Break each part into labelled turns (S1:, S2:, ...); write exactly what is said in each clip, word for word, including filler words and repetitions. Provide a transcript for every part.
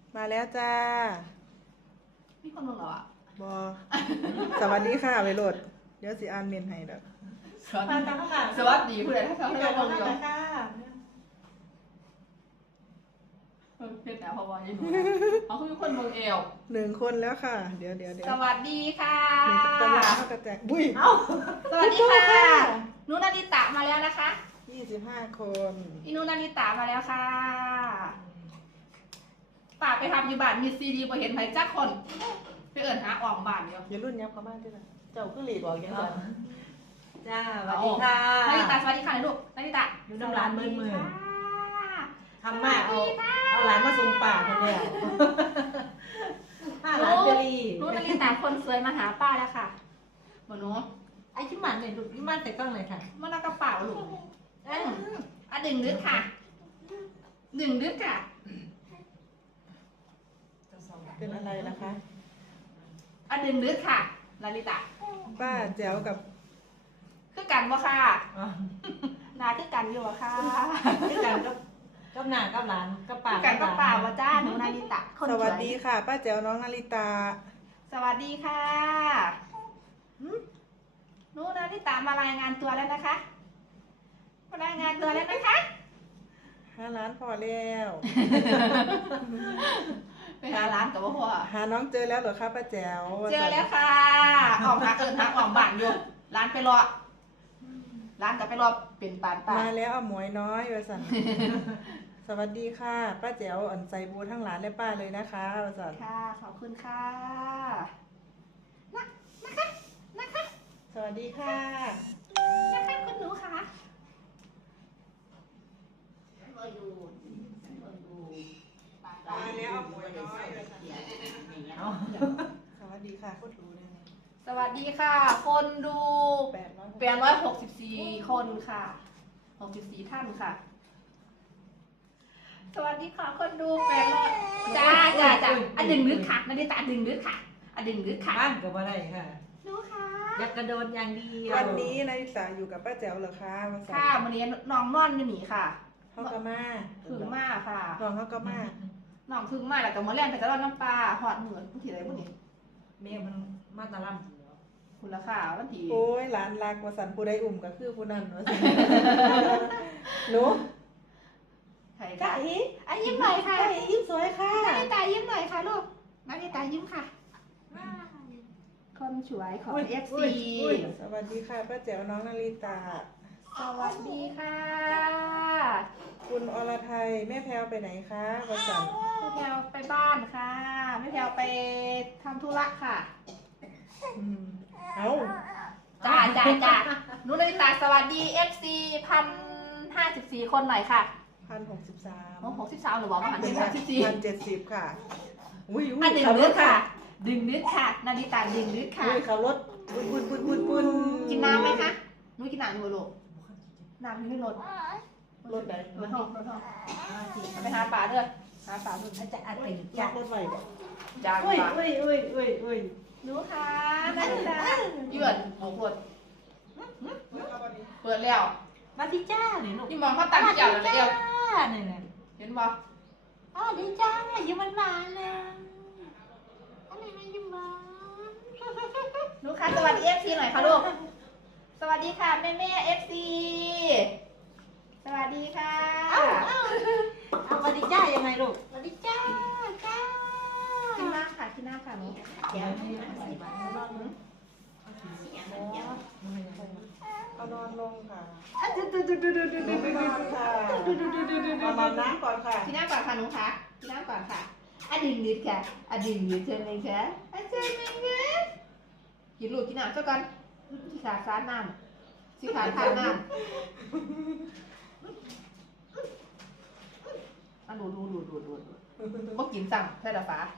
S1: มาแล้วจ้า
S2: มีคนลงเหรออ่ะ
S1: บอสวัสดีค่ะไปโหลดเดี๋ยวสิอ่านเมนให้แบบ
S2: สวัสดีสวัสดีผู้ใดถ้าเขาให้เราลงอยู่เพชรนะเพราะว่ายังเขาคือคนลงเอว
S1: หนึ่งคนแล้วค่ะเดี๋ยวเดี๋ยวเดี๋ยว
S2: สวัสดีค่ะ
S1: ตลาดเขากระแจกบุ้ย
S2: สวัสดีค่ะนุนาริตะมาแล้วนะคะ
S1: ยี่สิบห้าคน
S2: อีนุนาริตะมาแล้วค่ะป่าไปทำอยู่บ้านมีซีดีไปเห็นไหมจ้าคนไปเอิญหาออมบ้านเดียว
S1: อย่ารุ่นยับเขาบ้านด้วยนะเจ้าก็หลีบอกยังไง
S3: จ้าสวัสดีค่ะ
S2: นาริตะสวัสดีค่ะลูกนาริตะ
S3: ดูน้ำร้านมือมือทำมากเอาเอาหลานมาส่งป่าคนเดียวห้าหลานเจรี
S2: นุนาริตะคนสวยมาหาป้าแล้วค่ะหมอนุ
S3: ไอ้ชิมันเนี่ยลูกชิมันแต่กล้องเลยค่ะ
S2: มันเอากระเป๋าลูกอ่ะดึงดึกค่ะดึงดึกค่ะ
S1: เป็นอะไรนะคะ
S2: อ่ะดึงดึกค่ะลาลิตา
S1: ป้าแจ๋วกับ
S2: คือกันบ่ค่ะนาคือกันอยู่บ่ค่ะ
S3: คือกันกับกับหน้ากับหลานกับป่า
S2: กันกับป่าบ่จ้าหนูนาลิตา
S1: สวัสดีค่ะป้าแจ๋วน้องนาริตา
S2: สวัสดีค่ะหนูนาลิตามารายงานตัวแล้วนะคะมารายงานตัวแล้วนะคะ
S1: ห้าล้านพอแล้ว
S2: ไปหาร้านกับว่าพ่อ
S1: หาน้องเจอแล้วเหรอคะป้าแจ๋ว
S2: เจอแล้วค่ะออกหาเอิญหาออกบ้านอยู่ร้านไปรอร้านกับไปรอเป็นปานปาน
S1: มาแล้วเอาหมวยน้อยวสันสวัสดีค่ะป้าแจ๋วอ่อนใจบูทั้งหลานและป้าเลยนะคะวสัน
S2: ค่ะขอบคุณค่ะนะนะคะนะคะ
S1: สวัสดีค่ะ
S2: นะคะคุณหนูค่ะ
S1: มาแล้วเอาหมวยน้อยสวัสดีค่ะคนดูเลย
S2: สวัสดีค่ะคนดูแปดร้อยหกสิบสี่คนค่ะหกสิบสี่ท่านค่ะสวัสดีค่ะคนดูแปดร้อยจ้าจ้าจ้าอ่ะดึงดึกค่ะนาฬิตาดึงดึกค่ะอ่ะดึงดึกค่ะ
S3: บ้านกับอะไรค่ะ
S2: ดูค่ะ
S3: อยากกระโดดอย่างเดียว
S1: วันนี้นาฬิตาอยู่กับป้าแจ๋วเหรอคะ
S2: ค่ะวันนี้น้องนอนอยู่นี่ค่ะ
S1: เขาก็มา
S2: ถึงมากค่ะ
S1: น้องเขาก็มา
S2: น้องถึงมากแล้วแต่เมื่อแรงแต่จะรอดน้ำปลาหอดเหมือนผู้ที่ไรผู้นี้
S3: เมียมันมาตะล่
S2: ำคุณราคาวันที่
S1: โอ้ยหลานรักว่าสันผู้ใดอุ่มก็คือผู้นั้นว่าสันหนู
S2: ใครคะอ่ะยิ้มหน่อยค่ะ
S1: ยิ้มสวยค่ะ
S2: นาฬิตายิ้มหน่อยค่ะลูกนาฬิตายิ้มค่ะคนสวยของเอฟซี
S1: สวัสดีค่ะป้าแจ๋วน้องนาฬิตา
S2: สวัสดีค่ะ
S1: คุณอรไทยแม่แพลวไปไหนคะวสัน
S2: แม่แพลวไปบ้านค่ะแม่แพลวไปทำธุระค่ะ
S1: เอา
S2: จ้าจ้าจ้านุนาฬิตาสวัสดีเอฟซีพันห้าสิบสี่คนหน่อยค่ะ
S1: พันหกสิบสาม
S2: โอ้หกสิบสามหรือว่าพันห้าสิบสี่
S1: พันเจ็ดสิบค่ะ
S2: อุ้ยอุ้ยดึงนึกค่ะดึงนึกค่ะนาฬิตาดึงนึกค่ะ
S1: อุ้ยขับรถปุ้นปุ้นปุ้นปุ้นปุ้น
S2: กินน้ำไหมคะนุ้ยกินน้ำอยู่ลูกน้ำที่รถ
S1: รถไหน
S2: รถห้องรถห้องไปหาป่าเด้อหาป่าเด้อ
S3: จะอัดติด
S1: จักรถไหว
S2: จ้า
S3: อุ้ยอุ้ยอุ้ยอุ้ยอุ้ย
S2: ดูค่ะนาฬิตาเยือดหมูปวดเปิดแล้ว
S3: มาที่จ้าเนี่ยลูก
S2: นี่มองเขาตั้งเจ้าเลยเดียว
S3: เนี่ยเนี่ย
S2: เห็นบ่
S3: อ๋อดีจ้ายิ้มมันมาเลยอะไรนะยิ้มมา
S2: ลูกค้าสวัสดีเอฟซีหน่อยค่ะลูกสวัสดีค่ะแม่แม่เอฟซีสวัสดีค่ะ
S3: เอาเอาเอาสวัสดีจ้ายังไงลูกสวัสดีจ้าจ้า
S2: กินน้ำค่ะกินน้ำค่ะหนู
S3: เดี๋ยวให้ใส่บาตรนอนนึง
S1: เอานอนลงค่ะ
S3: ดูดูดูดูดูดูดู
S1: นอนค่ะเอานอนน้ำก่อนค่ะ
S2: กินน้ำก่อนค่ะหนูค่ะกินน้ำก่อนค่ะอ่ะดึงนิดค่ะอ่ะดึงนิดเชิญเลยค่ะอ่ะเชิญเลยค่ะกินลูกกินน้ำซะก่อนที่ขาซ้าน้ำที่ขาทานน้ำอ่ะดูดูดูดูดูดูก็กินสั่งใช่หรอฟ้า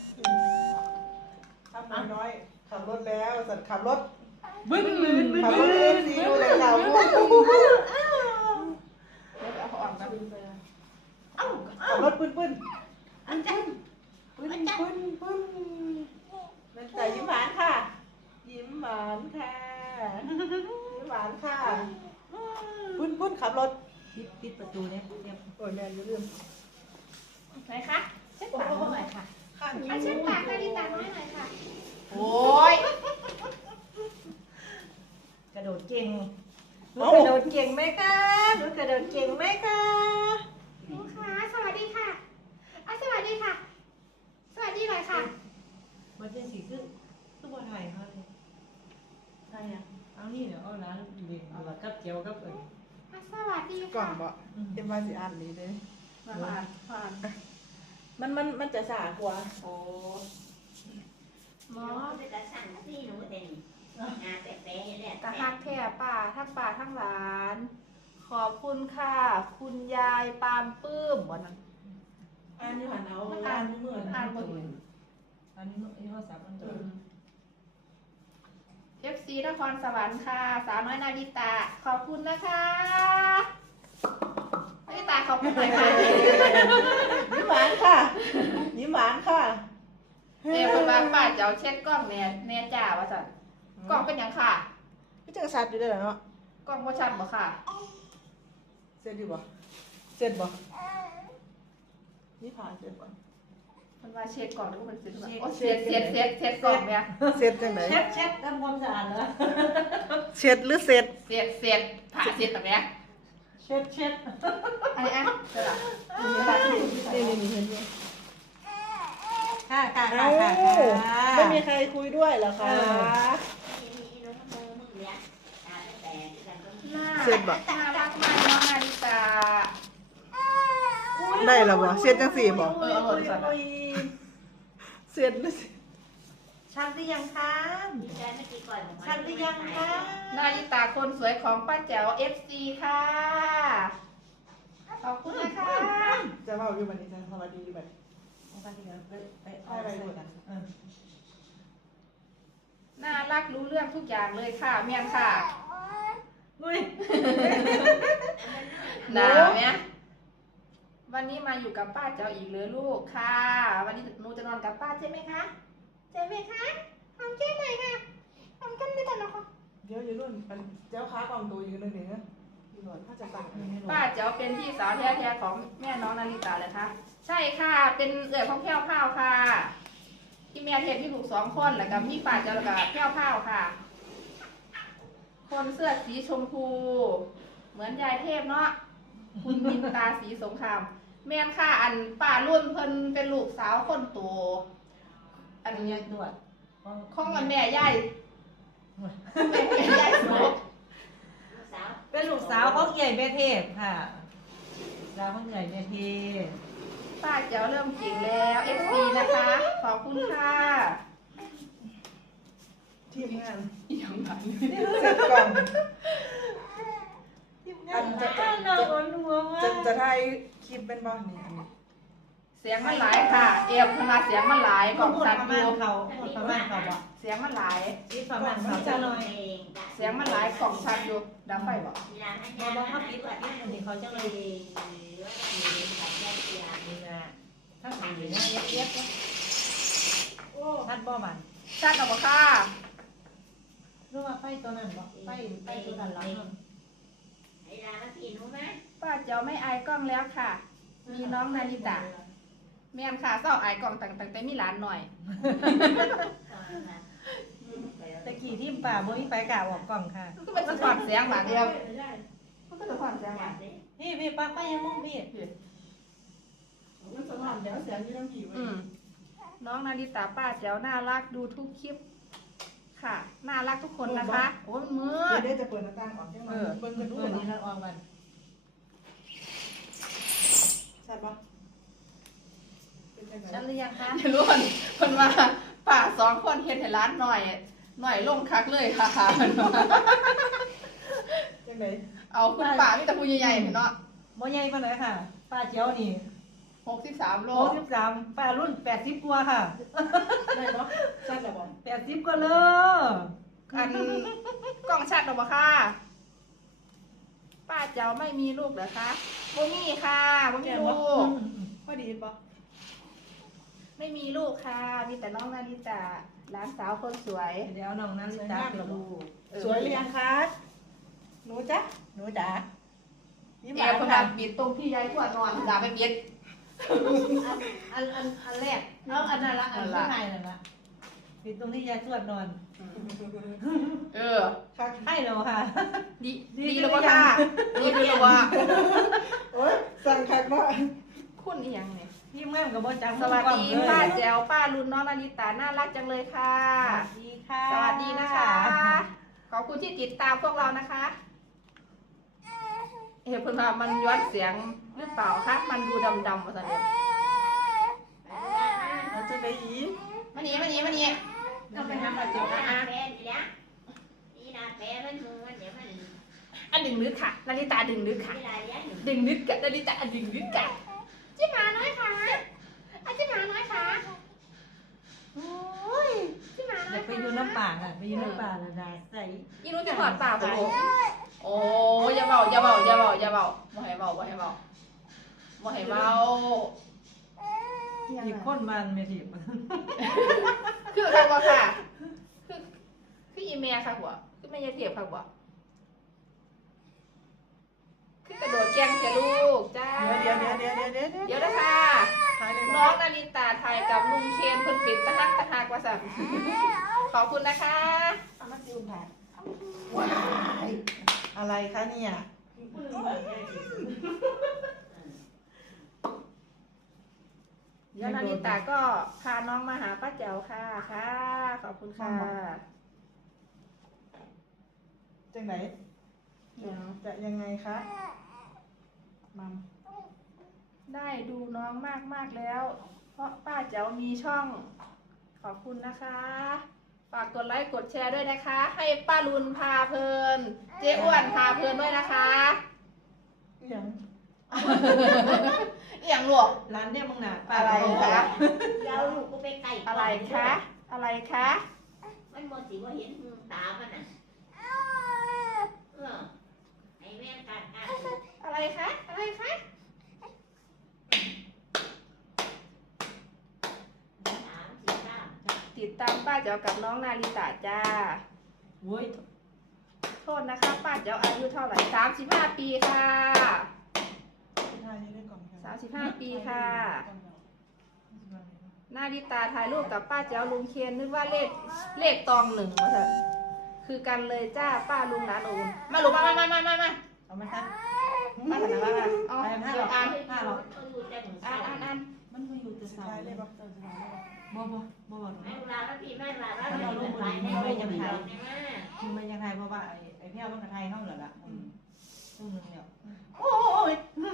S1: ขับน้อยขับรถแล้วสัตว์ขับรถ
S3: บึ้นบึ้นบึ้น
S1: ขับรถเอฟซีดูเลยเรา
S2: เดี๋ยวเอาออกมาดึงไป
S1: ขับรถปื้นปื้นอันจันปื้นปื้นปื้นนั่นแต่ยิ้มหวานค่ะยิ้มหวานค่ะยิ้มหวานค่ะปื้นปื้นขับรถ
S3: ปิดปิดประตูเนี่ยเนี่ย
S1: โอ้ยแม่อย่าลืม
S2: ไหนคะเช็ดปากหน่อยเช็ดปากนาฬิตาน้อยหน่อยค่ะโอ้ย
S1: กระโดดเก่งหนูกระโดดเก่งไหมคะหนูกระโดดเก่งไหมคะ
S2: หนูค่ะสวัสดีค่ะอ่ะสวัสดีค่ะ สวัสดีหน่อยค่ะ
S1: มาเจนสีคือคือบอไทยเขาเลยใช่ยังเอานี่เดี๋ยวเอาร้านเรียนเอาละกับเจียวกับเอิญ
S2: อ่ะสวัสดี
S1: กล่อ
S2: ค่ะ
S1: งบ่เอ็มวาสิอ่านนี้เลย
S2: มาผ่านผ่าน
S1: มันมันมันจะสากว่าโอ้
S2: หมอ
S3: จะกระสันซี่หนูเต็มงานแปะๆเนี่ย
S2: ตาหักแท่ป่าทั้งป่าทั้งหลาน ขอบคุณค่ะ คุณยายปามปื้มวันนั้น
S1: อ่านนี่ผ่านเอาอ่านเมื่อ
S2: อ่านบท
S1: อันนี้ยี่ห้อสามอันตัว
S2: เอฟซีนครสวรรค์ค่ะ สาวน้อยนาริตา ขอบคุณนะคะนาริตาขอบคุณหน่อยค่ะ
S1: ยิ้มหวานค่ะยิ้มหวานค่ะ
S2: เอ้คนบางป้าจะเอาเช็ดกล้องแน่แน่จ้าว่าสันกล้องเป็นหยังค่ะ
S1: พี่จังสัตว์อยู่ได้เหรอเนาะ
S2: กล้องว่าชัดบ่ค่ะ
S1: เสร็จดีบ่เสร็จบ่นี่ผ่านเสร็จบ่
S2: มันว่าเช็ดกล้องหรือว่ามันเช็ดแบบโอ้เช็ดเช็ดเช็ดเช็ดกล้องเนี่ย
S1: เสร็จจังไหน
S3: เช็ดเช็ดทำความสะอาดเหรอ
S1: เสร็จหรือเสร็จ
S2: เช็ดเช็ดผ่าเช็ดแบบเนี้ย
S1: เช็ดเช็ด
S2: อันนี้อ่ะเดี๋ยวล่ะ
S1: นี่นี่นี่เห็นไหม
S3: ค่ะค่ะ
S1: เอ้า
S3: ค่ะค่ะ
S1: ไม่มีใครคุยด้วยเหรอคะ
S2: น่า
S1: เสร็จบ่
S2: น่ารักมากน้องนาริตา
S1: ได้แล้วบ่เสร็จจังสี่บ่
S2: เออเอาหมดก่อนนะ
S1: เสร็จหรือเสร็จ
S3: ชันหรือยังคะชันหรือยังคะ
S2: นาริตาคนสวยของป้าแจ๋ว เอฟ ซี ค่ะ ขอบคุณนะคะ
S1: จะเมาอยู่บัดนี้จะสวัสดีอยู่บัดนี้
S3: ไปไปไป
S1: เอาอะไรหมดอ่ะเออ
S2: น่ารักรู้เรื่องทุกอย่างเลยค่ะ เมียนค่ะ
S1: นุ้ย
S2: หนาวไหมวันนี้มาอยู่กับป้าเจ้าอีกเลยลูกค่ะ วันนี้หนูจะนอนกับป้าใช่ไหมคะใช่ไหมคะทำแค่ไหนค่ะทำกันไม่ทันหรอกค่ะ
S1: เดี๋ยวอยู่นู่นมันเจ้าค้ากองตัวอยู่นึงนี่นะอยู่หน่อยถ้าจะตังค์ให้หน่อย
S2: ป้าเจ้าเป็นพี่สาวแท้ๆของแม่น้องนาริตาเลยคะใช่ค่ะเป็นเอื้อยของแพ้วพ้าวค่ะที่แม่เทศที่ลูกสองคนแล้วก็พี่ป้าเจ้าแล้วก็แพ้วพ้าวค่ะ คนเสื้อสีชมพู เหมือนยายเทพเนาะคุณมินตาสีสงครามแม่นค่ะ อันป้ารุ่นเพิ่นเป็นลูกสาวคนโตอัน
S3: อันนี้ตรวจ
S2: ของอันแม่ยายแม่แม่ยายสุก
S3: เป็นลูกสาวของใหญ่แม่เทพค่ะสาวของใหญ่แม่เทพ
S2: ป้าเจ้าเริ่มเก่งแล้วเอฟซีนะคะขอบคุณค่ะ
S1: ทีมงาน
S2: อีหยังไง
S1: เสร็จก่อน
S3: อันจะจะจะ
S1: จะจะถ่ายคลิปเป็นบ้านนี่อันนี้
S2: เสียงมันหลายค่ะ เอฟพนาเสียงมันหลายกล่อง
S3: พูด
S2: สั
S3: ป
S2: ต
S3: ระ
S2: ว์
S3: มา
S2: ดู
S3: ณเขาพูดประมาณเขาบอก
S2: เสียงมันหลาย
S3: คิดประมาณเขาจะหน่อย
S2: เสียงมันหลายกล่องชัดอยู่ดับไฟบอก
S3: พอบอกเขาปิดว่าที่คนนี้เขาจะเลยนี่นะถ้าสั่งอยู่นะเย็บเย็บโอ้ท่านบ่มัน
S2: ชัดหรอค่ะ
S3: รู้ว่าไฟตัวนั้นบ่ไฟไฟตัวนั้นหลัง
S2: ป้าเจ้าไม่อายกล้องแล้วค่ะ มีน้องนาริตาแม่นค่ะเศร้าอายกล้องตั้งตั้งแต่มีหลานหน่อย
S3: ตะกี้ที่ป่าบ่มีไฟกะออกกล่องค่ะ
S2: มันก็เป็นสะท้อนเสียงหลานเดียวมันก็สะท้อนเสียงหลาน
S3: พี่พี่ป้าป้ายังมุ่งพี่
S1: มันสถานเดี๋ยวเสียงที่ต้องผีไว้
S2: อืมน้องนาริตาป้าเจ้าน่ารักดูทุกคลิป ค่ะ น่ารักทุกคนนะคะ โอ้ยมันมื
S1: เดี๋ยว
S2: ด
S1: ได้จะเปิดหน้าต่างออกจังเลยเบิ่งกันดู
S3: เมื่อ
S1: หรอ
S3: นี้เราออกกัน
S1: ชัดปะเป็นจังไง
S3: ฉันหรือยังคะ
S2: อย่ารู้คนคนว่าป้าสองคนเห็นให้ร้านหน่อย หน่อยลงคักเลยค่ะค่ะเพิ่นว่า
S1: จังไหน
S2: เอาคุณป้ามีแต่ผู้ใหญ่ๆเนาะ
S3: บ่ใหญ่ปานใดค่ะ ป้าเจียวนี่
S2: หกสิบสามโล
S3: หกสิบสามป้ารุ่นแปดสิบกว่าค่ะ
S1: ได้ปะชัดแล้วปะ
S3: แปดสิบกว่าเลย
S2: อันกล้องชัดหรอปะค่ะ ป้าเจ้าไม่มีลูกเหรอคะบ่มีค่ะบ่มีลูก
S1: พอดีปะ
S2: ไม่มีลูกค่ะ มีแต่น้องนาริตาหลานสาวคนสวย
S3: เดี๋ยวน้องนั้นตาเป็นลูก
S1: สวยหรือยังคะหนูจ๊ะหนูจ๋ายิ้มห
S2: เดี๋
S1: วาย
S2: วน คน
S1: ค่ะ
S2: นั้นปิดตรงที่ยายทวดนอนอย่าไปปิด
S1: อันอันอันแรกเอาอันนั้นละอันที่ไทยนั่นละปิดตรงที่ยายทวดนอน
S2: เออ
S1: ใช่แล้วค่ะ
S2: ดีดีแล้วว่าค่ะดีแล้วว่า
S1: โอ้ยสั่งคักเนาะ
S2: คุณอีหยังเนี่ย
S1: ยิ้มงามกับบ่จัง
S2: สวัสดีป้าแจ๋วป้าลุนน้องนาริตาน่ารักจังเลยค่ะ
S1: สวัสดีค่ะ
S2: สวัสดีนะคะ ขอบคุณที่ติดตามพวกเรานะคะเฮ้ยเพื่อนว่ามันย้อนเสียงหรือเปล่าคะมันดูดำๆมาสันเนี่ย
S1: เราจะได้อีก
S2: มานี่มานี่มานี่
S1: เราไปหาปลาเจียวนะ
S3: นาแพ้ดีนะนี่นาแพ้มันมือมันเดี๋ยวมัน
S2: อันดึงลึกค่ะนาริตาดึงลึกค่ะ
S3: เวลาเลี้ยง
S2: ดึงลึกกับนาริตาอันดึงลึกกับจิหมาน้อยค่ะอาจิหมาน้อยค่ะโอ้ยจิหมาน้อย
S1: อยากไปอยู่น้ำป่าน่ะไปอยู่น้ำป่าน่ะดาใส่
S2: ยี่นู้นจะหอดป่าปะลูกโอ้ยอย่าเบาอย่าเบาอย่าเบาอย่าเบาบ่ให้เบาบ่ให้เบาบ่ให้เบา
S1: อีกคนมันไม่ถีบ
S2: คืออะไรวะค่ะ คือ คืออีเมียค่ะหัวคือไม่ยายเทียบค่ะหัวคือกระโดดแกล้งเสียลูกจ้า
S1: เดี๋ยวเดี๋ยวเดี๋ยวเดี๋ยวเดี๋ยวเดี๋ยว
S2: เดี๋ยวนะคะน้องนาริตาไทยกับลุงเคนเพิ่นปิดตะฮักตะฮักว่าสั่นขอบคุณนะคะเอามาซิวค่ะ
S1: ว้ายอะไรคะเนี่ย
S2: เดี๋ยวนาริตาก็พาน้องมาหาป้าแจ๋วค่ะค่ะ ขอบคุณค่ะ
S1: จังไหนจะยังไงคะมัม
S2: ได้ดูน้องมากมากแล้ว เพราะป้าแจ๋วมีช่อง ขอบคุณนะคะ ฝากกดไลค์กดแชร์ด้วยนะคะ ให้ป้าลุนพาเพลิน เจ๊อ้วนพาเพลินด้วยนะคะ
S1: ยัง
S2: เอียงหลวก
S1: ร้านเนี่ยมึงหนา
S2: อะไรคะ
S3: เดี๋ยวลูกกูไปไก่
S2: อะไรคะ อะไรคะ
S3: มันหมดสิว่าเห็นมือตามันน่ะเออไอ้แม่การการ
S2: อะไรคะ อะไรคะ
S3: สามสี่สาม
S2: ติดตามป้าแจ๋วกับน้องนาริตาจ้า
S1: โว้ย
S2: โทษนะคะป้าแจ๋วอายุเท่าไหร่สามสิบห้าปีค่ะ สามสิบห้าปีค่ะ นาริตาถ่ายรูปกับป้าแจ๋วลุงเคนนึกว่าเลขเลขตองหนึ่งมาเถอะคือกันเลยจ้าป้าลุงหลานโอนมาลูกมามามามามามา
S1: เอาไหมคะ
S2: มาถามมามาเอา
S1: ไปห้า
S2: เดี๋
S1: หร
S2: ยว
S1: อ
S2: อ่าน
S1: ห้าหรอ
S3: เขาอยู่แต่หมู
S2: อ่า
S3: สาน
S2: อ่านอ่าน
S1: มันมาอยู่แต่สายเลยบอกบ่บ่บ่บ่
S3: แม่เวลาแล้วพี่แม่เวลาแล้วเราลูกไปแม่ไม่ยังไง
S1: มึงมันยังไงเพราะว่าไอ้ไอ้เพี้ยวมันกับไทยเข้าเหรอล่ะอืมตู้นึงเนี่ย
S2: โอ้ย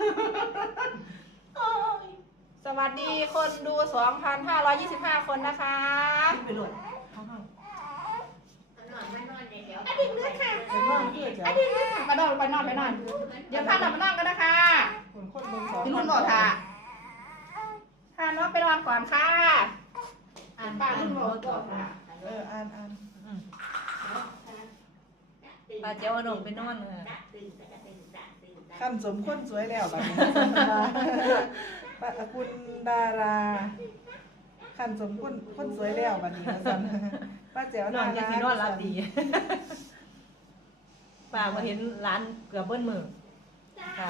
S2: สวัสดีคนดู สองพันห้าร้อยยี่สิบห้า คนนะคะ
S1: ขึ้นไปโหลดเข้าห้อง
S3: นอนมานอนเดี๋ยว
S2: อดีตเลือดค่ะ
S1: ไปห้องเพื่อจะ
S2: อดีตเลือดค่ะมานอนไปนอนไปนอนเดี๋ยวพาน้องไปนอนกันนะคะ
S1: คนคนเบิ่งสอง
S2: พี่รุ่นโหนดค่ะพาน้องไปนอนก่อนค่ะ อ่านป้ารุ่นโหนดก่อนค่ะ
S1: เอออ่านอ่านปลาเจ้าหนงไปนอนเลย
S3: ตื่นตื่นตื่นตื่น
S1: ขั้นสมคนสวยแล้วแบบนี้ปะคุณดาราขั้นสมคนคนสวยแล้วแบบนี้นะสันป้าแจ๋วนอนยังสินอนรับดีป้ามาเห็นร้านเกือบเบิ้ลมือค่ะ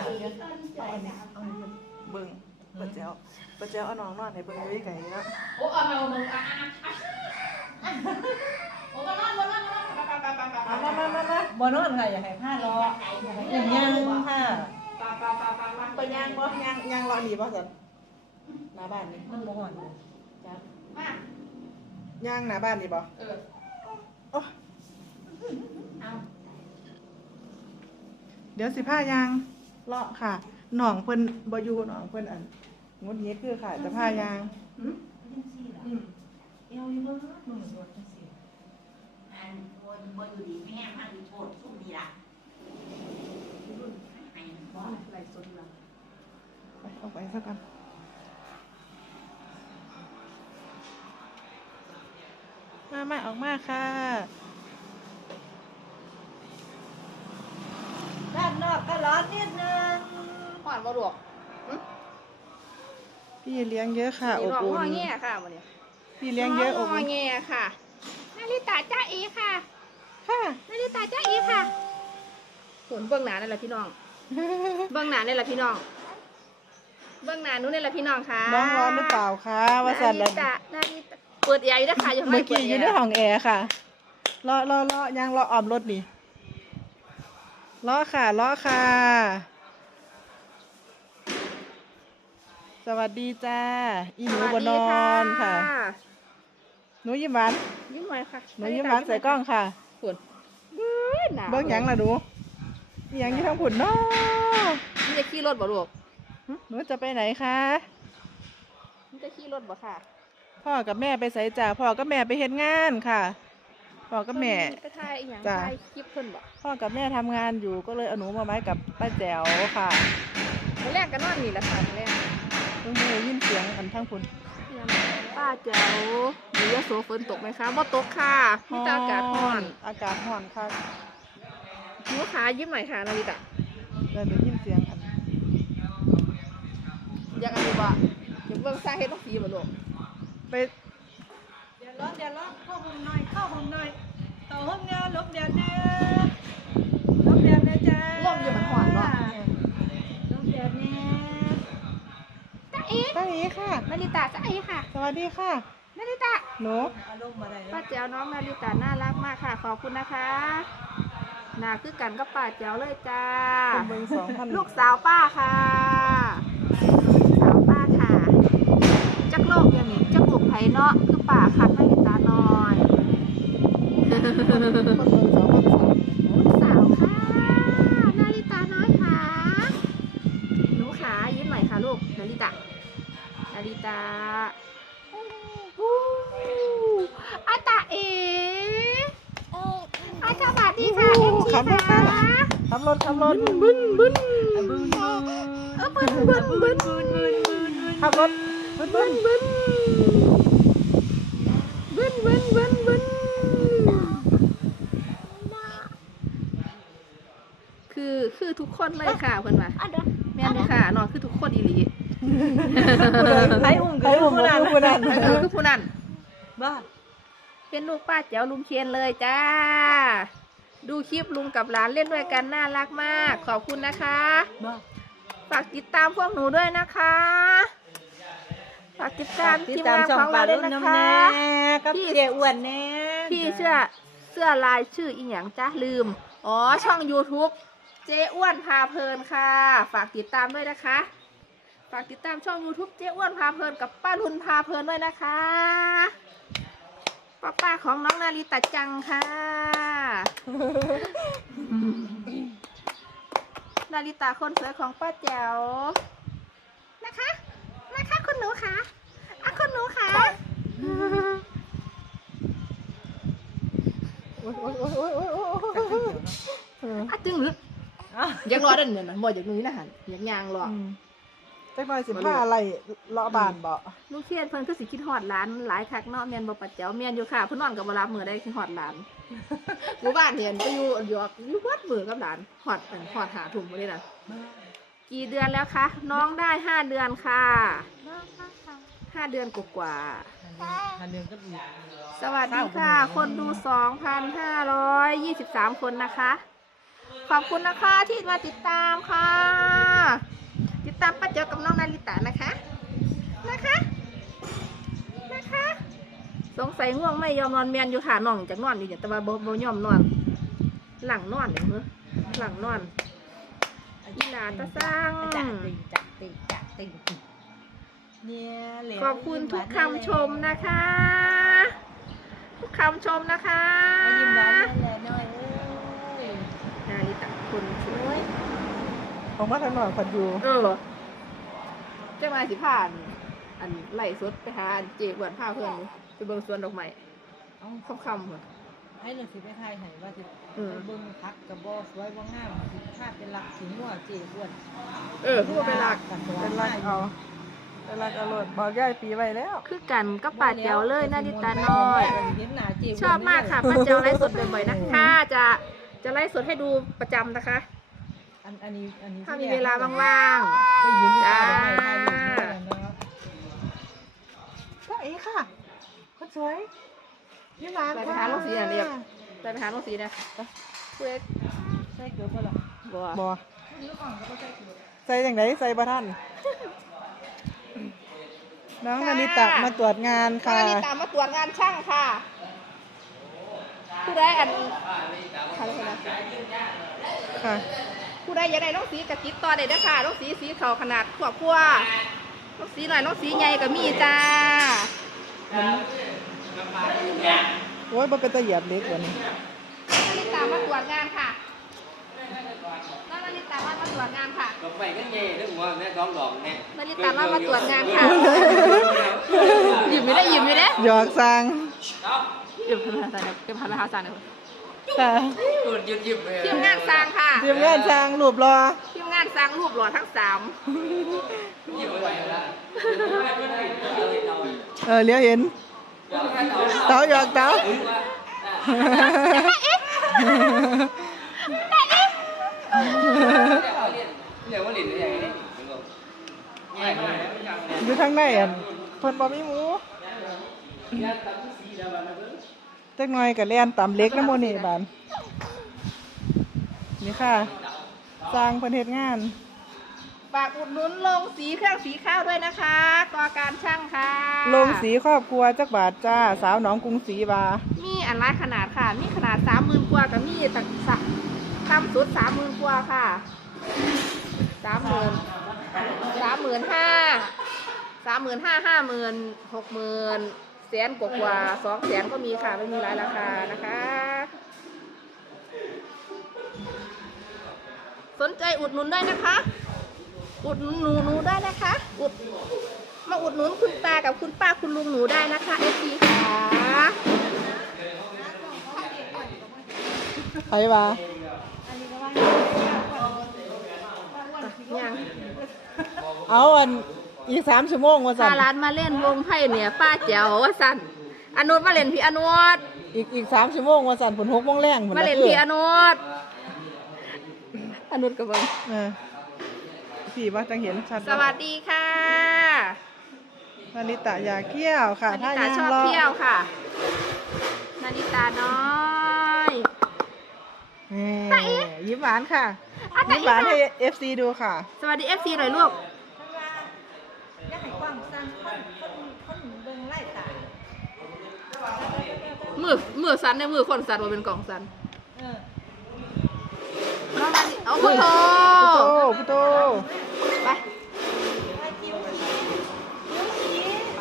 S4: เบิ่งป้าแจ๋วป้าแจ๋วเอาน้องนอนให้เบิ่งอยู่ไกลๆเนาะ
S2: โอ้เอามาเอามาอ่ะอ่ะอ่ะโอ้มานอนมานอนมานอนไปไปไปไป
S1: มามามามาบอนอนค่ะอย่าให้ผ้ารออย่างยังค่ะ
S2: ไปไปไปไปไป
S4: ไปย่างบ่ย่างย่างรอนี่บ่ซั่นหน้าบ้านนี่
S1: มันบ่หอนจ้ะ
S2: มา
S4: ย่างหน้าบ้านนี่บ่
S2: เออ
S4: โอ้
S3: เอา
S4: เดี๋ยวสิพาย่างเลาะค่ะน้องเพิ่นบ่อยู่น้องเพิ่นอันงดเฮ็ดคือค่ะจะพาย่าง
S2: อืม
S1: อืมเอวอยู่เบิ่งมือรถจังซี่
S3: อันบนบนอยู่ดีไม่แห้งพังดีโปดซุ่มดีละไอ้บอล
S2: ไหลสดละ
S4: ไปเอาไปซะกัน มามาออกมาค่ะ
S1: ด้านนอกก็ร้อนนิดนึง
S2: หวานบ่หลวก
S4: พี่เลี้ยงเยอะค่ะ
S2: สี
S4: อบ
S2: น้อง
S4: อุ่
S2: ห้อน แง่ค่ะวันนี้
S4: พี่เลี้ยงเยอะอบ
S2: ห้อ
S4: อุ่น
S2: แง่ค่ะ นาริตาจ้าเอค่ะ
S4: ค่ะ
S2: นาริตาจ้าเอค่ะผลเบื้องหน้านั่นแหละพี่น้อง เบื้องหน้านี่แหละพี่น้องเบื้องหน้าหนู้นนี่แหละพี่น้องค่ะ
S4: น้องร้อนหรือเปล่าคะว่าสัน
S2: นา
S4: แล้ว
S2: ฬิตานาฬิตาเปิดแอร์อยู่นะคะยัง
S4: เมื่
S2: ไม่
S4: อ
S2: เปิ
S4: กี้
S2: ด
S4: อ
S2: แอยู่
S4: ใน
S2: ร์
S4: ห้องแอร์ค่ะรอรอรอยังรอออมรถนี่รอค่ะรอค่ะ สวัสดีจ้าอีหนูบนนอนค่ะหนูยิ้มหวาน
S2: ยิ้มหน่อยค่ะ
S4: หนูยิ้มหวานใส่กล้องค่ะ
S2: ฝุ่นเบ้ยหนาว
S4: เบิ้งหยังล่ะหนูอิหยังอยู่ทางผุนเนาะ
S2: นี่จะขี่รถบ่ลูก
S4: หึหนูจะไปไหนคะ
S2: นี่จะขี่รถบ่ค่ะ
S4: พ่อกับแม่ไปใส่จ่าพ่อกับแม่ไปเฮ็ดงานค่ะพ่อกับแม่
S2: ไปถ่ายอีหยัง
S4: จ้ะ
S2: ถ่ายคลิปเพิ่นบ่
S4: พ่อกับแม่ทำงานอยู่ก็เลยเอาหนูมาไว้กับป้าแจ๋วค่ะ
S2: มื้อแรกก็นอนนี่แหละค่ะมื้อแรก
S4: เพิ่งได้ยินเสียงอันทางผุน
S2: ป้าแจ๋วอยู่ยโสฝนตกไหมคะบ่ตกค่ะมีแต่อากาศร้อน
S4: อากาศร้อนค่ะ
S2: หนูขายิ้มหน่อยค่ะนาริตะ
S4: เลยได้ยินเสียงอัน
S2: อยากอันนี้บ่อยากเบิ่งสร้างเฮ็ดต้องสีบ่ลูก
S4: ไป
S1: เดี๋ยวร้อนเดี๋ยวร้อนเข้าห้องหน่อยเข้าห้องหน่อยต่อห้องเนี้ยลบเดี๋ยวเนี้ยลบเดี๋ยวเนี้ยจ้า
S2: ลมอยู่มันร้อนเนาะ
S1: ลบเดี๋ยวเนี้ย
S2: จ้าเอ๋
S4: ตั้งนี้ค่ะ
S2: นาริตะจ้าเอ๋ค่ะ
S4: สวัสดีค่ะ
S2: นาริตะ
S4: หนู
S1: อารมณ์อะไร
S2: ป้าแจ๋วน้องนาริตะน่ารักมากค่ะ ขอบคุณนะคะหน้าคือกันกับป้าแจ๋วเลยจ้า
S4: คนเบิ่งสองพัน
S2: ลูกสาวป้าค่ะลูกสาวป้าค่ะ จักโลกอย่างนี้จักลูกไผเนาะคือป่าคักนาริตาน้อย
S4: คนเบิ่งสองพันสอง
S2: ลูกสาวค่ะนาริตาน้อยค่ะหนูขายิ้มหน่อยค่ะลูกนาริตานาริตาอู้อาตาเอ๋อาตาสวัสดีค่ะเอ็มชีค่ะ
S4: ขับรถขับรถ
S2: บึ้นบึ้น
S1: บึ้ง
S2: เออบึ้นบึ้นบึ้น
S1: บึ้นบึ้นบึ้นบึ้น
S4: ขับรถบึ้นบึ้น
S2: บึ้นบึ้นบึ้นบึ้นบึ้นคือคือทุกคนเลยค่ะเพื่อนว่าแม่นเลยค่ะนอนคือทุกคนอีหลี
S1: ใครอุ้ม
S4: ใครอุ้มมาคือคนนั้น
S2: เออคือผู้นั้น
S1: บ้า
S2: เป็นลูกป้าแจ๋วลุงเคียนเลยจ้า ดูคลิปลุงกับหลานเล่นด้วยกันน่ารักมาก ขอบคุณนะคะ
S1: บ้า
S2: ฝากติดตามพวกหนูด้วยนะคะฝากติดตาม
S1: ติด
S2: ทีม
S1: ตาม
S2: งาน
S1: ช่อ
S2: ข
S1: ง
S2: อง
S1: ปลา
S2: เราด้
S1: ลุ่
S2: วย
S1: ม
S2: นะ
S1: น้ำ
S2: คะ
S1: แน่กับเจ๊อ้วนแน่
S2: พี่เสื้อเสื้อลายชื่ออีหยังจ้าลืม อ๋อ ช่อง ยูทูบ เจ๊อ้วนพาเพลินค่ะ ฝากติดตามด้วยนะคะ ฝากติดตามช่อง ยูทูบ เจ๊อ้วนพาเพลินกับป้ารุนพาเพลินด้วยนะคะป้าป้าของน้องนาริตะจังค่ะ นาริตาคนสวยของป้าแจ๋วนะคะ นะคะคุณหนูค่ะอ่ะคุณหนูค่ะ
S4: โอ๊ยโอ๊ยโอ๊ยโอ๊ยโอ๊ยโอ๊ยโอ๊ยเออ
S2: อ่ะตึงหรืออยากรอเดินเนี่ยนะบ่อยากนุ้ยนะหันอยากยางรอ
S4: อืมจักหน่อยสิผ้าอะไรเลาะบานบ่
S2: ลูกเทียนเพิ่นคือสิคิดฮอดหลานหลายคักเนาะแม่นบ่ปัดแจ๋วแม่นอยู่ค่ะเพิ่นนอนกับบ่รับมื้อได้คิดฮอดหลานหมู่บ้านเห็นไปอยู่อยู่อยู่วัดมื้อกับหลานฮอดอันฮอดหาทุ่มบ่ได้น่ะกี่เดือนแล้วคะน้องได้ห้าเดือนค่ะห้าเดือนกว่าๆ
S1: อันเดือนก็อีก
S2: สวัสดีค่ะ คนดู สองพันห้าร้อยยี่สิบสาม คนนะคะ ขอบคุณนะคะที่มาติดตามค่ะ ติดตามป้าเจ๋วกับน้องนาริตะนะคะ นะคะ นะคะ สงสัยง่วงไม่ยอมนอนเมียนอยู่ค่ะน้องจากนอนอยู่เนี่ยแต่ว่าบ่บ่ยอมนอน หลังนอนเนี่ยเฮ้อหลังนอนอีหลาตาสร้าง
S3: จักติงจักติงจักติง
S1: เนี่ยเหลว
S2: ขอบคุณทุกคำชมนะคะ ทุกคำชมนะคะ
S1: มายิ้มหวานแน่ๆหน่อยเอ้ย
S2: นาริตะคนสวย
S4: ผมว่าทางหน่อยพันอยู่
S2: เออจะมาสิผ่าน อันไหลสดไปหาอันเจ๊อ้วนพาเพื่อนอยู่ไปเบิ่งสวนดอกไม้
S1: เอา
S2: ค่ำๆเหรอ
S1: ให้หนึ่งสิไปไทยให้ว่าสิ
S2: เออ
S1: ไปเบิ่งพักกับบ่สวยบ่งามสิพาเป็นหลักสิมั่วเจ๊อ้วน
S2: เออพูดไปลัก
S1: กัน
S4: เป็นรักเอาเป็นรักเอารถบอกย่ายปีไว้แล้ว
S2: คือกันก็ป่าแจ๋วเลยนาริตาน้อย
S1: เห็นหน้าเจ๊อ้วน
S2: ชอบมากค่ะป้าแจ๋วไลฟ์สดบ่อยๆนะคะจะจะไลฟ์สดให้ดูประจำนะคะ
S1: อันอันนี้อันนี้
S2: ถ้ามีเวลาว่าง
S1: ไปยืนอยู่
S2: จ้า
S1: ใต้ต้นไม้ถ่ายรูปนี่แหละเนาะ
S4: จ้าเอ๋ค่ะ คนสวยยิ้มหวาน
S2: ๆไป
S4: ค่ะ
S2: หาลูกสีน่ะเรียบไปไปหาลูกสีนะเพื่อ
S1: ใส่เกลือบ่ล่ะ
S2: บัว
S4: บ่ใส่อย่างไรใส่บะท่านน้องนาริตะมาตรวจงาน
S2: น้อง
S4: ค่ะ
S2: นาริตามาตรวจงานช่างค่ะผู้ใดอันอะไรนะ
S4: ค่ะ
S2: ผู้ใดอยากได้น้องสีกับติดต่อได้เด้อค่ะน้องสีสีเขาขนาดขวบพัวน้องสีหน่อยน้องสีใหญ่ก็มีจ้า
S4: โอ้ยบ่เป็นตะเหยียบเล็กกว่านี้
S2: นาริตามาตรวจงานค่ะน้องนาริตามามาตรวจงานค่ะ
S5: ดอกไม้ก็เย่เรื่องว่าแม่ท้องดอกแน่
S2: นาริตามามาตรวจงานค่ะหยิบไม่ได้หยิบไม่ได้
S4: หยอกสร้าง
S2: หยิบพันธะสารเก็บพันธะสารเลย
S4: ค่ะ
S5: ตูดยิบยิบเลย
S2: ทีมงานสร้างค่ะ
S4: ทีมงานสร้างรูปรอ
S2: ทีมงานสร้างรูปหล่อทั้งสาม
S5: ยิบไปแล้ว
S4: เออเลี้ยวเห็นเต๋าหยอกเต๋า
S5: เรียกว่าหลินอะไรนี่ง่ายมาก
S4: อยู่ทางไหนอ่ะเพิ่นบ่มีหมูจักหน่อยก็แล่นตำเล็กน้ำโมนี่บานนี่ค่ะ สร้างเพิ่นเฮ็ดงาน
S2: ฝากอุดหนุนลงสีเครื่องสีข้าวด้วยนะคะกอการช่างค่ะ
S4: ลงสีครอบครัวจักบาทจ้า สาวหนองกรุงศรีบา
S2: มีอันไรขนาดค่ะ มีขนาดสามหมื่นกว่ากับมีตักสะต่ำสุดสามหมื่นกว่าค่ะสามหมื่นสามหมื่นห้าสามหมื่นห้าห้าหมื่นหกหมื่นแสนกว่ากว่าสองแสนก็มีค่ะไม่มีหลายราคานะคะ สนใจอุดหนุนได้นะคะ อุดหนุนหนูหนูได้นะคะ อุดมาอุดหนุนคุณตากับคุณป้าคุณลุงหนูได้นะคะเอฟซีค่ะ
S4: ไผบา
S2: ยัง
S4: เอาอันอีกสามชั่วโมงว่าสั่
S2: พาน ร้านมาเล่นวงไพ่เนี่ยป้าแจ๋วว่าสั่นอนุชมาเล่นพี่อนุช
S4: อีกอีกสามชั่วโมงว่าสั่นผลหกโมงแรงผล
S2: มาเล่นพี่อนุชอนุชกับเบิ้ง
S4: เออพี่ว่าจังเห็นชัด
S2: สวัสดีค่ะ
S4: นาริตะอยากเที่ยวค่ะ
S2: นาริตาชอบเที่ยวค่ะนาริตาน้อย
S4: แหมยิ้มหวานค่ะ
S2: อ่ะตา
S4: ยิ้ม
S2: อี
S4: หวาน
S2: ค่ะ
S4: ให้เอฟซีดูค่ะ
S2: สวัสดีเอฟซีหน่อยลูก
S1: อยากให้กว้างสั้นคนคนคนเบิ่งไล่ตา
S2: มือมือสันในมือคนสันว่าเป็นกล่องสัน
S1: เออ
S2: น้องนาริเอาพุทโธ
S4: พุทโธพุทโธ
S2: ไป
S1: ไปคิวขีคิวขี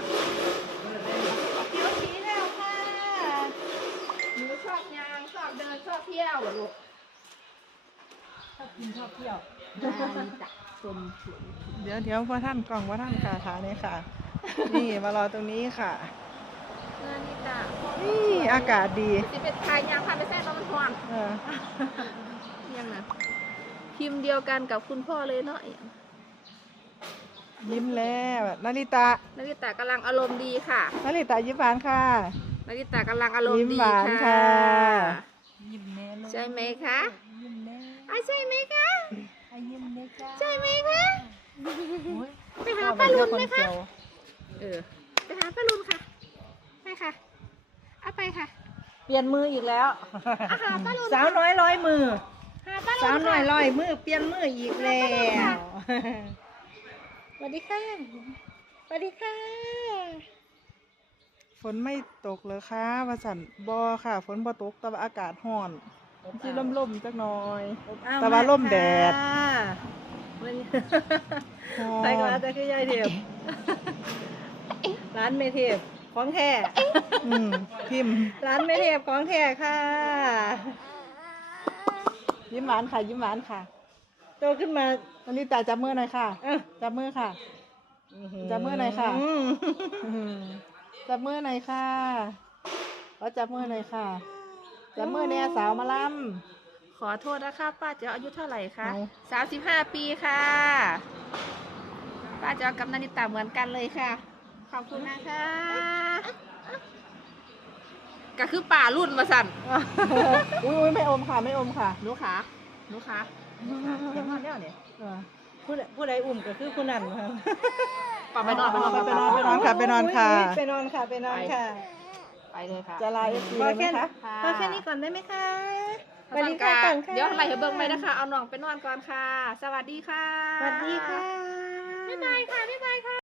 S1: คิวขีแล้วค่ะ
S2: หนูชอบยางชอบเดินชอบเที่ยวเหรอลูก
S1: ชอบกินชอบเที่ยว
S2: นาริตะชมสวน
S4: เดี๋ยวเดี๋ยวพ่อท่านกล่องพ่อท่านค่ะฐานนี่ค่ะ นี่มารอตรงนี้ค่ะ
S2: นาริตะ
S4: นี่อากาศดี
S2: สิเป็นทายยางพาไปแซ่ตอนมันห่วง
S4: เออ
S2: ยังนะพิมพ์เดียวกันกับคุณพ่อเลยเนาะ
S4: ยิ้มแล้วนาริตะ
S2: นาริตะกำลังอารมณ์ดีค่ะ
S4: นาริตะยิ้มหวานค่ะ
S2: นาริตะกำลังอารมณ์ดี
S4: ยิ้มหวาน
S2: ค่ะ
S4: ค่ะ
S1: ยิ้มแน่เลย
S2: ใช่ไหมคะ
S1: ยิ้มแน่
S2: อ่ะใช่ไหมคะ
S1: อ่ะยิ้มแน่จ้า
S2: ใช่ไหมคะ
S1: โอ้ย
S2: ไปหาป้าลุนไหมคะ
S4: เจียว
S2: เออไปหาป้าลุนค่ะไปค่ะเอาไปค่ะ
S1: เปลี่ยนมืออีกแล้ว
S2: อาหาป้าลุน
S1: สาวน้อยร้อยมือ
S2: หาป้าลุน
S1: สาวน้อย
S2: ค่ะ
S1: ร้อยมือเปลี่ยนมืออีกแล้ว สวัสดีค่ะ สวัสดีค่ะ
S4: ฝนไม่ตกเลยค่ะว่าสันบอค่ะ ฝนบ่ตกแต่ว่าอากาศร้อนที่ล่มๆจักหน่อย แต่ว่าร่มแดด ร้อน
S1: ไปกับอาจารย์คือยายเทพร้านเมเทพของแท้
S4: อืมพิมพ์
S1: ร้านเมเทพของแท้ค่ะ
S4: ยิ้มหวานค่ะ ยิ้มหวานค่ะ
S1: โตขึ้นมา
S4: นาริตะจับมือหน่อยค่ะ
S1: เอ้า
S4: จับมือค่ะ จับมือหน่อยค่ะ
S1: อืม
S4: อืมจับมือหน่อยค่ะขอจับมือหน่อยค่ะ จับมือเนี่ยสาวมาล่
S2: ขอโทษนะคะป้าเจ้าอายุเท่าไหร่คะ
S4: เอา
S2: สามสิบห้าปีค่ะ ป้าเจ้ากับนาริตะเหมือนกันเลยค่ะ ขอบคุณนะคะก็คือป่ารุ่นมาสั่น
S4: ำอุ้ยอุ้ยไม่อมค่ะ ไม่อมค่ะ
S2: หนูขาหนูขาเห็นนอนแล้วเนี่ย
S4: เออ
S1: ผู้ใดผู้ใดอุ้มก็คือผู้นั้นค่ะ
S2: ป่าไปนอนไปนอน
S4: ไปนอนไปนอนค่ะ ไปนอนค่ะ
S1: ไปนอนค่ะ ไปนอนค่ะ
S2: ไปเลยค่ะ
S4: จะลาเอฟซี
S1: พอ
S4: เลยไหม
S1: แค่
S4: คะ
S1: พอแค่นี้ก่อนได้ไหมคะส
S2: ส
S1: วัส
S2: วัส
S1: ดี
S2: ดี
S1: ค่ะ
S2: ค่ะ
S1: ก่อนค่ะ
S2: เดี๋ยวอะไรเบิ้งไปนะคะ เอาน้องไปนอนก่อนค่ะ สวัสดีค่ะ
S1: สวัสดีค่ะ
S2: บ๊ายบายค่ะ บ๊ายบายค่ะ